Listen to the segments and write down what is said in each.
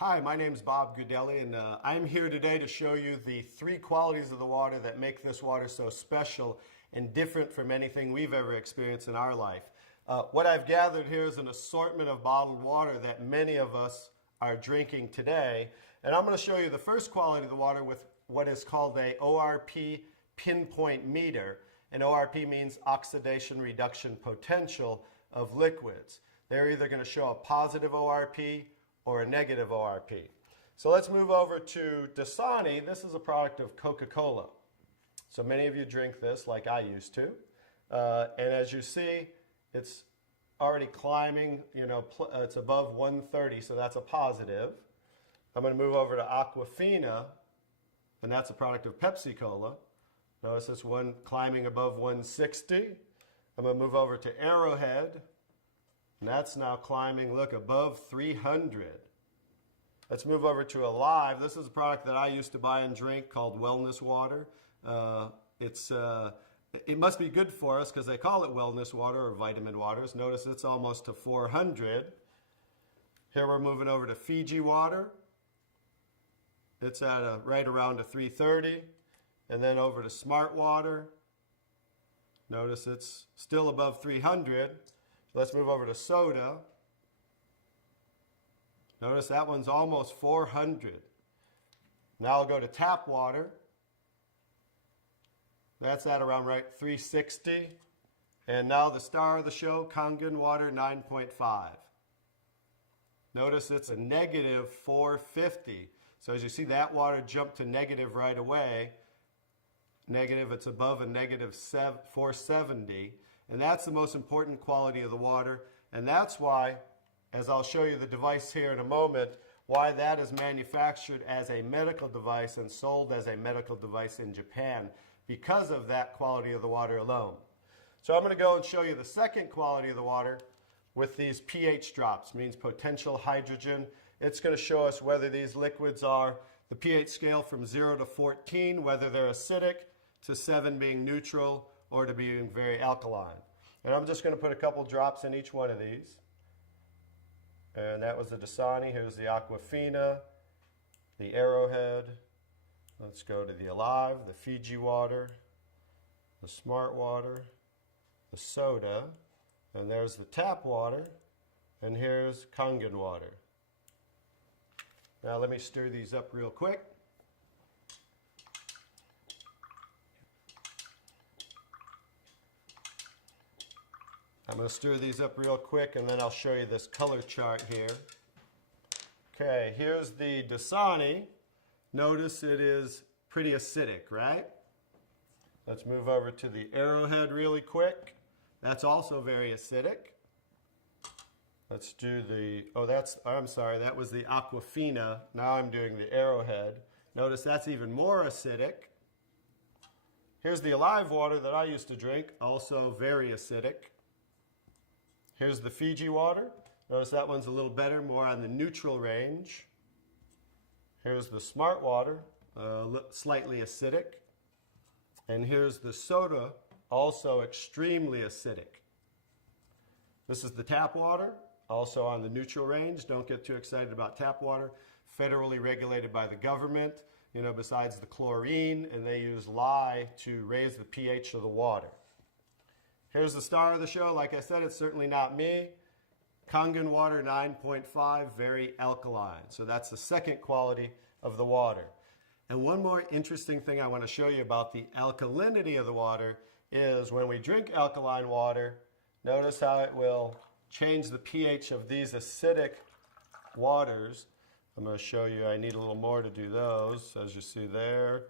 Hi, my name is Bob Gudelli, and I'm here today to show you the three qualities of the water that make this water so special and different from anything we've ever experienced in our life. What I've gathered here is an assortment of bottled water that many of us are drinking today, and I'm going to show you the first quality of the water with what is called a ORP pinpoint meter, and ORP means oxidation reduction potential of liquids. They're either going to show a positive ORP or a negative ORP. So let's move over to Dasani. This is a product of Coca-Cola. So many of you drink this like I used to. And as you see, it's already climbing, it's above 130, so that's a positive. I'm going to move over to Aquafina, and that's a product of Pepsi-Cola. Notice this one climbing above 160. I'm going to move over to Arrowhead, and that's now climbing, look, above 300. Let's move over to Alive. This is a product that I used to buy and drink called Wellness Water. It must be good for us because they call it wellness water or vitamin waters. Notice it's almost to 400. Here we're moving over to Fiji water. It's at right around a 330. And then over to Smart Water. Notice it's still above 300. Let's move over to soda. Notice that one's almost 400. Now I'll go to tap water. That's at around 360. And now the star of the show, Kangen water 9.5. Notice it's a negative 450. So as you see, that water jumped to negative right away. Negative, it's above a negative 470. And that's the most important quality of the water. And that's why, as I'll show you the device here in a moment, why that is manufactured as a medical device and sold as a medical device in Japan, because of that quality of the water alone. So I'm going to go and show you the second quality of the water with these pH drops, means potential hydrogen. It's going to show us whether these liquids are the pH scale from 0 to 14, whether they're acidic, to 7 being neutral, or to being very alkaline. And I'm just going to put a couple drops in each one of these. And that was the Dasani. Here's the Aquafina, the Arrowhead. Let's go to the Alive, the Fiji water, the Smart water, the soda, and there's the tap water, and here's Kangen water. Now let me stir these up real quick. I'm going to stir these up real quick, and then I'll show you this color chart here. Okay, here's the Dasani. Notice it is pretty acidic, right? Let's move over to the Arrowhead really quick. That's also very acidic. Let's do the, I'm sorry, that was the Aquafina. Now I'm doing the Arrowhead. Notice that's even more acidic. Here's the Alive water that I used to drink, also very acidic. Here's the Fiji water. Notice that one's a little better, more on the neutral range. Here's the Smart water, slightly acidic. And here's the soda, also extremely acidic. This is the tap water, also on the neutral range. Don't get too excited about tap water. Federally regulated by the government, besides the chlorine, and they use lye to raise the pH of the water. Here's the star of the show. Like I said, it's certainly not me. Kangen water 9.5, very alkaline. So that's the second quality of the water. And one more interesting thing I want to show you about the alkalinity of the water is when we drink alkaline water, notice how it will change the pH of these acidic waters. I'm going to show you, I need a little more to do those. As you see there,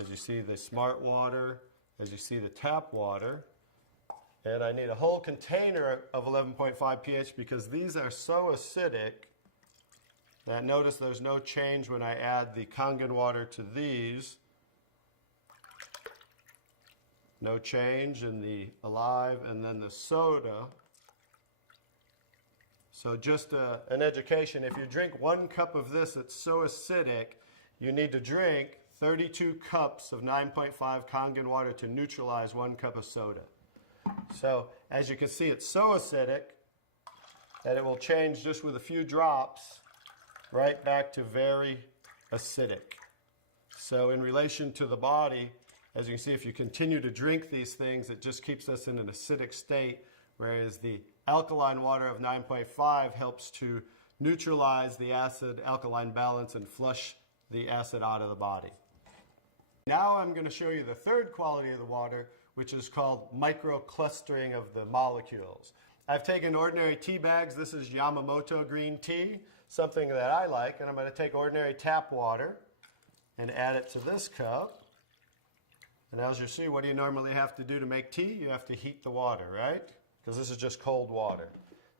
as you see the Smart water, as you see the tap water. And I need a whole container of 11.5 pH because these are so acidic that notice there's no change when I add the Kangen water to these. No change in the Alive, and then the soda. So just an education, if you drink 1 cup of this, it's so acidic, you need to drink 32 cups of 9.5 Kangen water to neutralize 1 cup of soda. So as you can see, it's so acidic that it will change just with a few drops right back to very acidic. So in relation to the body, as you can see, if you continue to drink these things, it just keeps us in an acidic state, whereas the alkaline water of 9.5 helps to neutralize the acid-alkaline balance and flush the acid out of the body. Now I'm going to show you the third quality of the water, which is called microclustering of the molecules. I've taken ordinary tea bags. This is Yamamoto green tea, something that I like, and I'm going to take ordinary tap water and add it to this cup. And as you see, what do you normally have to do to make tea? You have to heat the water, right? Because this is just cold water.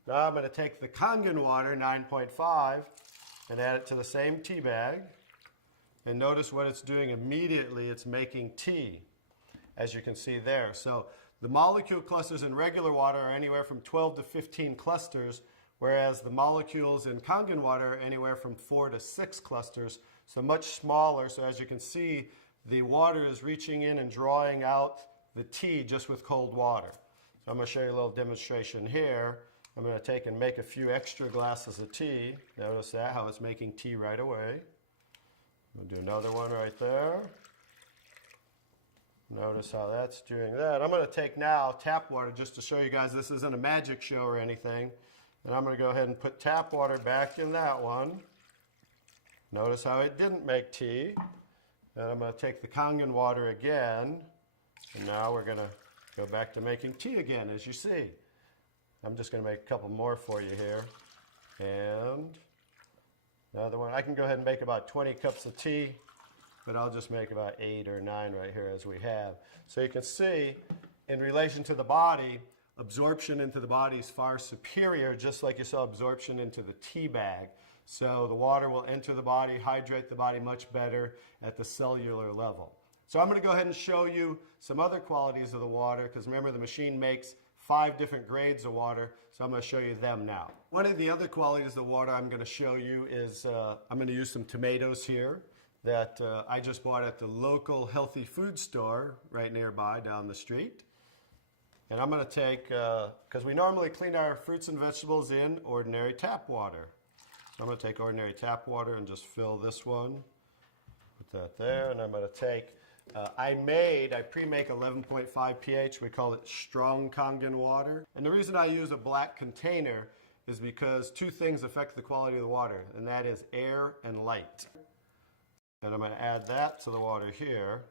Now I'm going to take the Kangen water, 9.5, and add it to the same tea bag. And notice what it's doing immediately. It's making tea, as you can see there. So the molecule clusters in regular water are anywhere from 12 to 15 clusters, whereas the molecules in Kangen water are anywhere from 4 to 6 clusters, so much smaller. So as you can see, the water is reaching in and drawing out the tea just with cold water. So I'm going to show you a little demonstration here. I'm going to take and make a few extra glasses of tea. Notice that, how it's making tea right away. I'm going to do another one right there. Notice how that's doing that. I'm going to take now tap water just to show you guys this isn't a magic show or anything. And I'm going to go ahead and put tap water back in that one. Notice how it didn't make tea. And I'm going to take the Kangen water again. And now we're going to go back to making tea again, as you see. I'm just going to make a couple more for you here. And another one. I can go ahead and make about 20 cups of tea, but I'll just make about 8 or 9 right here as we have. So you can see, in relation to the body, absorption into the body is far superior, just like you saw absorption into the tea bag. So the water will enter the body, hydrate the body much better at the cellular level. So I'm going to go ahead and show you some other qualities of the water, because remember the machine makes 5 different grades of water, so I'm going to show you them now. One of the other qualities of the water I'm going to show you is I'm going to use some tomatoes here that I just bought at the local healthy food store right nearby down the street. And I'm going to take, because we normally clean our fruits and vegetables in ordinary tap water. So I'm going to take ordinary tap water and just fill this one. Put that there, and I'm going to take, I pre-make 11.5 pH. We call it strong Kangen water. And the reason I use a black container is because 2 things affect the quality of the water, and that is air and light. And I'm going to add that to the water here.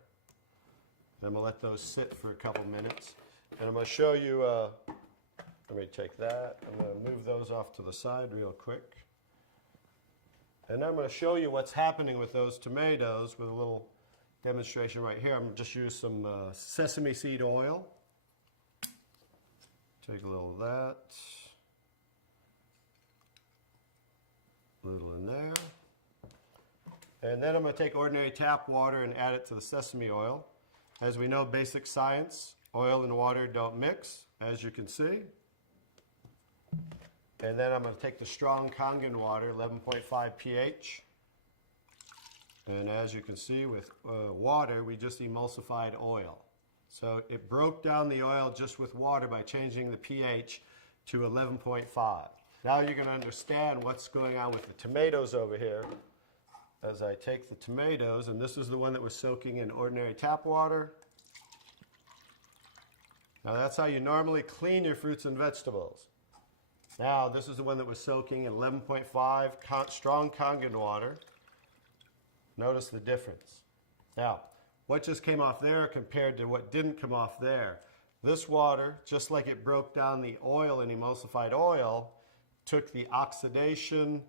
And I'm going to let those sit for a couple minutes. And I'm going to show you, let me take that. I'm going to move those off to the side real quick. And I'm going to show you what's happening with those tomatoes with a little demonstration right here. I'm going to just use some sesame seed oil. Take a little of that. A little in there. And then I'm going to take ordinary tap water and add it to the sesame oil. As we know, basic science, oil and water don't mix, as you can see. And then I'm going to take the strong Kangen water, 11.5 pH. And as you can see with water, we just emulsified oil. So it broke down the oil just with water by changing the pH to 11.5. Now you're going to understand what's going on with the tomatoes over here. As I take the tomatoes, and this is the one that was soaking in ordinary tap water. Now that's how you normally clean your fruits and vegetables. Now this is the one that was soaking in 11.5 strong Kangen water. Notice the difference. Now, what just came off there compared to what didn't come off there? This water, just like it broke down the oil in emulsified oil, took the oxidation,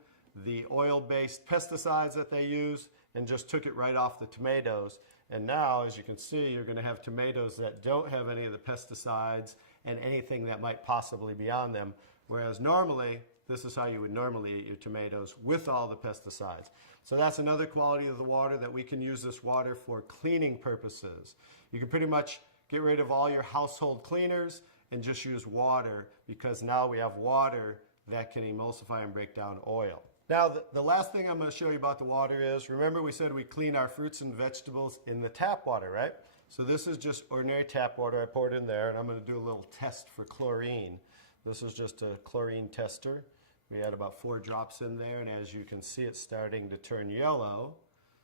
the oil-based pesticides that they use, and just took it right off the tomatoes. And now, as you can see, you're going to have tomatoes that don't have any of the pesticides and anything that might possibly be on them. Whereas normally, this is how you would normally eat your tomatoes, with all the pesticides. So that's another quality of the water, that we can use this water for cleaning purposes. You can pretty much get rid of all your household cleaners and just use water, because now we have water that can emulsify and break down oil. Now, the last thing I'm going to show you about the water is, remember we said we clean our fruits and vegetables in the tap water, right? So this is just ordinary tap water. I poured in there, and I'm going to do a little test for chlorine. This is just a chlorine tester. We add about 4 drops in there, and as you can see, it's starting to turn yellow.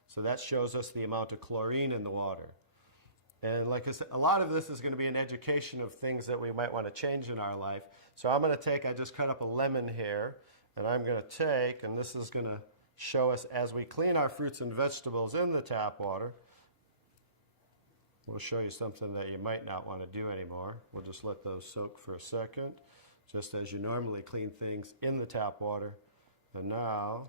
So that shows us the amount of chlorine in the water. And like I said, a lot of this is going to be an education of things that we might want to change in our life. So I'm going to take, I just cut up a lemon here, and I'm going to take, and this is going to show us as we clean our fruits and vegetables in the tap water. We'll show you something that you might not want to do anymore. We'll just let those soak for a second, just as you normally clean things in the tap water. And now,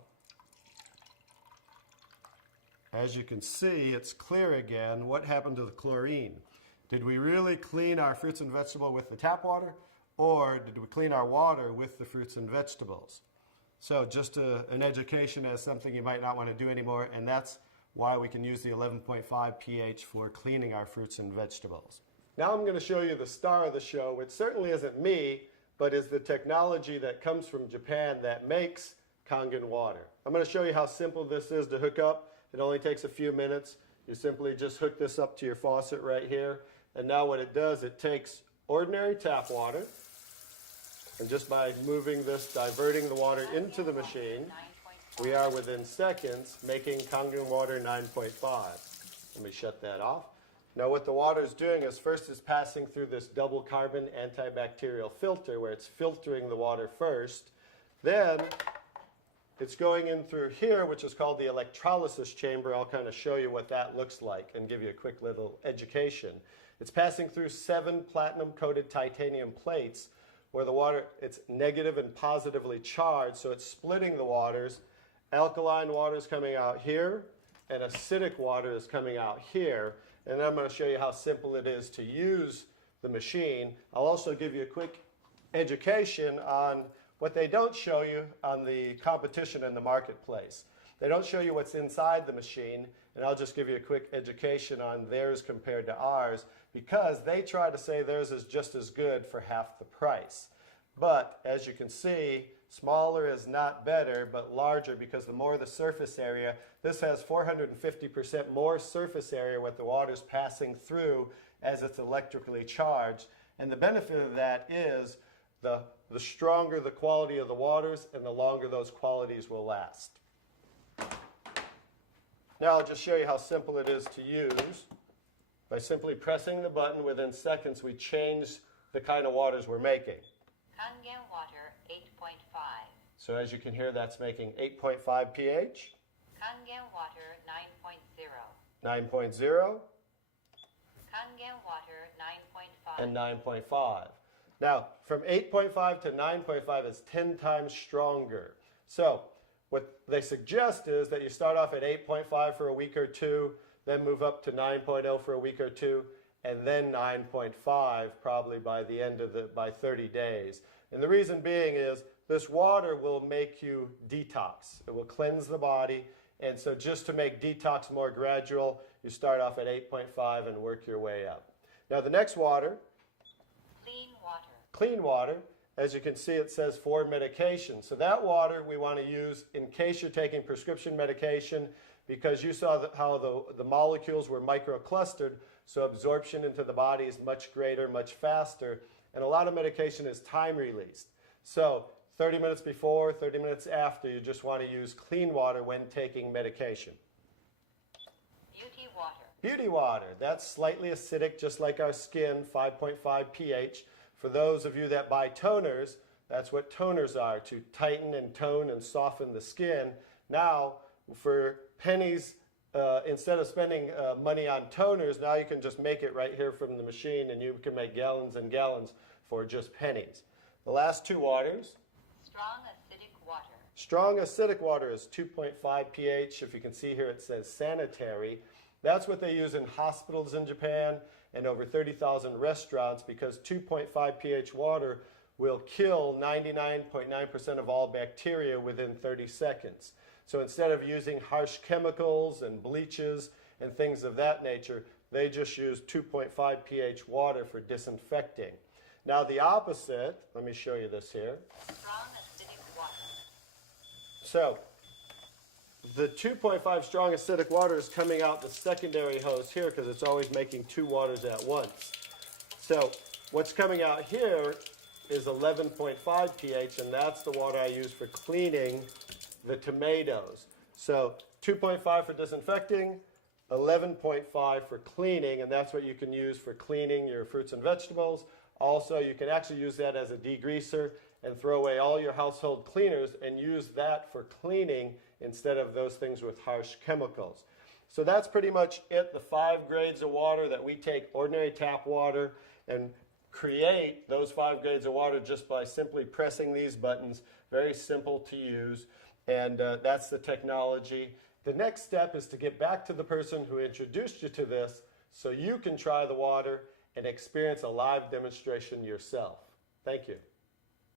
as you can see, it's clear again. What happened to the chlorine? Did we really clean our fruits and vegetables with the tap water, or did we clean our water with the fruits and vegetables? So just an education as something you might not want to do anymore, and that's why we can use the 11.5 pH for cleaning our fruits and vegetables. Now I'm going to show you the star of the show, which certainly isn't me, but is the technology that comes from Japan that makes Kangen water. I'm going to show you how simple this is to hook up. It only takes a few minutes. You simply just hook this up to your faucet right here. And now what it does, it takes ordinary tap water, and just by moving this, diverting the water into the machine, we are within seconds making Kangen water 9.5. Let me shut that off. Now what the water is doing is first it's passing through this double carbon antibacterial filter where it's filtering the water first. Then it's going in through here, which is called the electrolysis chamber. I'll kind of show you what that looks like and give you a quick little education. It's passing through 7 platinum-coated titanium plates where the water, it's negative and positively charged, so it's splitting the waters. Alkaline water is coming out here, and acidic water is coming out here. And I'm going to show you how simple it is to use the machine. I'll also give you a quick education on what they don't show you on the competition in the marketplace. They don't show you what's inside the machine, and I'll just give you a quick education on theirs compared to ours, because they try to say theirs is just as good for half the price. But as you can see, smaller is not better, but larger, because the more the surface area, this has 450% more surface area with the water's passing through as it's electrically charged. And the benefit of that is the stronger the quality of the waters and the longer those qualities will last. Now I'll just show you how simple it is to use. By simply pressing the button, within seconds we change the kind of waters we're making. Kangen water 8.5. So as you can hear, that's making 8.5 pH. Kangen water 9.0. 9.0. Kangen water 9.5. And 9.5. Now, from 8.5 to 9.5 is 10 times stronger. So what they suggest is that you start off at 8.5 for a week or two, then move up to 9.0 for a week or two, and then 9.5 probably by the end of by 30 days. And the reason being is this water will make you detox. It will cleanse the body. And so just to make detox more gradual, you start off at 8.5 and work your way up. Now the next water, Clean water. Clean water, as you can see it says for medication. So that water we want to use in case you're taking prescription medication, because you saw how the molecules were microclustered, so absorption into the body is much greater, much faster, and a lot of medication is time released. So 30 minutes before, 30 minutes after, you just want to use clean water when taking medication. Beauty water. Beauty water, that's slightly acidic, just like our skin, 5.5 pH. For those of you that buy toners, that's what toners are, to tighten and tone and soften the skin. Now, for pennies, instead of spending money on toners, now you can just make it right here from the machine, and you can make gallons and gallons for just pennies. The last two waters. Strong acidic water. Strong acidic water is 2.5 pH. If you can see here, it says sanitary. That's what they use in hospitals in Japan and over 30,000 restaurants, because 2.5 pH water will kill 99.9% of all bacteria within 30 seconds. So instead of using harsh chemicals and bleaches and things of that nature, they just use 2.5 pH water for disinfecting. Now the opposite, let me show you this here. Strong acidic water. So the 2.5 strong acidic water is coming out the secondary hose here, because it's always making two waters at once. So what's coming out here is 11.5 pH, and that's the water I use for cleaning the tomatoes. So 2.5 for disinfecting, 11.5 for cleaning, and that's what you can use for cleaning your fruits and vegetables. Also, you can actually use that as a degreaser and throw away all your household cleaners and use that for cleaning instead of those things with harsh chemicals. So that's pretty much it, the 5 grades of water that we take ordinary tap water and create those 5 grades of water just by simply pressing these buttons. Very simple to use, and that's the technology. The next step is to get back to the person who introduced you to this so you can try the water and experience a live demonstration yourself. Thank you.